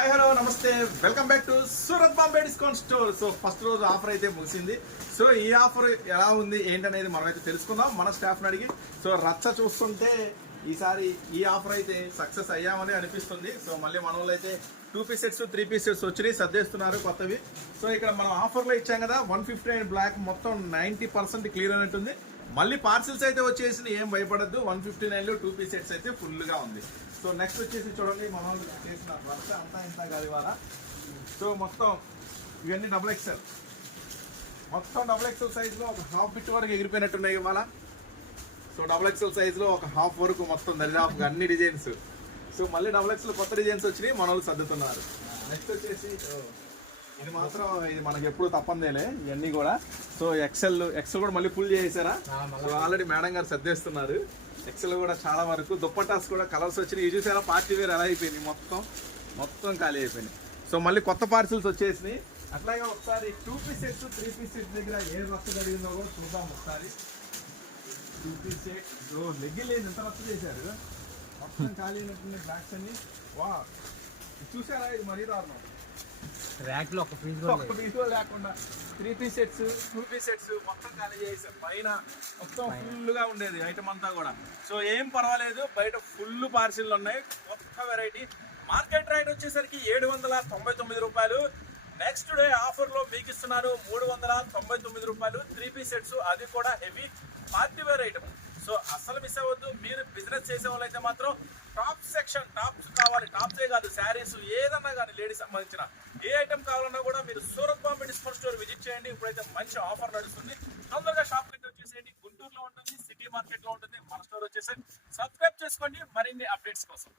Hi hello నమస్తే, welcome back to Surat Bombay discount store. So first రోజు offer అయితే ముగిసింది. సో ఈ ఆఫర్ ఎలా ఉంది ఏంటనేది మనమైతే తెలుసుకుందాం మన స్టాఫ్ని అడిగి. సో రచ్చ చూస్తుంటే ఈసారి ఈ ఆఫర్ అయితే సక్సెస్ అయ్యామని అనిపిస్తుంది. సో మళ్ళీ మన వాళ్ళు అయితే 2 పీస్ సెట్స్ 3 పీస్ సెట్స్ వచ్చినాయి, సర్దేస్తున్నారు కొత్తవి. సో ఇక్కడ మనం ఆఫర్లో ఇచ్చాం కదా 159 బ్లాక్ మొత్తం 90% క్లియర్ అయినట్టుంది. మళ్ళీ పార్సిల్స్ అయితే వచ్చేసి ఏం భయపడద్దు. 159లో 2 పీస్ సెట్స్ అయితే ఫుల్గా ఉంది. సో నెక్స్ట్ వచ్చేసి చూడండి మన వాళ్ళు చేసిన వర్క్ అంతా ఇంత కాదు ఇవాళ. సో మొత్తం ఇవన్నీ డబుల్ ఎక్స్ఎల్, మొత్తం డబుల్ ఎక్స్ఎల్ సైజులో ఒక హాఫ్ బిట్ వరకు ఎగిరిపోయినట్టున్నాయి ఇవాళ. సో డబుల్ ఎక్స్ఎల్ సైజులో ఒక హాఫ్ వరకు మొత్తం దరిదాపుగా అన్ని డిజైన్స్. సో మళ్ళీ డబుల్ ఎక్స్ఎల్ కొత్త డిజైన్స్ వచ్చినాయి, మన వాళ్ళు సర్దుతున్నారు. నెక్స్ట్ వచ్చేసి ఇది మాత్రం ఇది మనకి ఎప్పుడు తప్పందేలే ఇవన్నీ కూడా. సో ఎక్సెల్ కూడా మళ్ళీ ఫుల్ చేసారా. సో ఆల్రెడీ మేడం గారు సర్దేస్తున్నారు. ఎక్సెల్ కూడా చాలా వరకు దుప్పటాస్ కూడా కలర్స్ వచ్చినాయి. ఇది చూసారా పార్టీ వేర్ ఎలా అయిపోయింది, మొత్తం ఖాళీ అయిపోయింది. సో మళ్ళీ కొత్త పార్సిల్స్ వచ్చేసినాయి. అట్లాగే ఒకసారి 2 పీస్ సెట్స్ 3 పీస్ సెట్స్ దగ్గర ఏ రచ్చ జరిగిందో కూడా చూద్దాం ఒకసారి. 2 పీస్ సెట్ లెగ్గిల్ ఎంత రచ్చ చేశారు, మొత్తం ఖాళీ అయినటువంటి బ్యాగ్స్ అన్ని. వా చూసారా, ఇది మరీ దారుణం. ర్యాక్ లో ఒక పీస్ లేకుండా 3 పీస్ సెట్స్ 2 పీస్ సెట్స్ మొత్తం ఖాళీ చేశారు. పైన మొత్తం ఫుల్ గా ఉండేది ఐటమ్ అంతా కూడా. సో ఏం పర్వాలేదు, బయట ఫుల్ పార్సిల్ ఉన్నాయి, కొత్త వెరైటీ. మార్కెట్ రేట్ వచ్చేసరికి 799 రూపాయలు. నెక్స్ట్ డే ఆఫర్ లో మీకు ఇస్తున్నారు 399 రూపాయలు 3 పీస్ సెట్స్, అది కూడా heavy party wear item. So అసలు మిస్ అవ్వద్దు. మీరు బిజినెస్ చేసే వాళ్ళైతే మాత్రం టాప్ సెక్షన్, టాప్స్ కావాలి, టాప్సే కాదు శారీస్ ఏదన్నా కానీ లేడీస్ సంబంధించిన ఏ ఐటమ్ కావాలన్నా కూడా మీరు Surat Bombay discount store visit చేయండి. ఇప్పుడైతే మంచి ఆఫర్ నడుస్తుంది. తొందరగా షాప్ లింక్ వచ్చేసేయండి. గుంటూరులో ఉంటుంది, సిటీ మార్కెట్ లో ఉంటుంది. మన స్టోర్ వచ్చేసి సబ్స్క్రైబ్ చేసుకోండి మరిన్ని అప్డేట్స్ కోసం.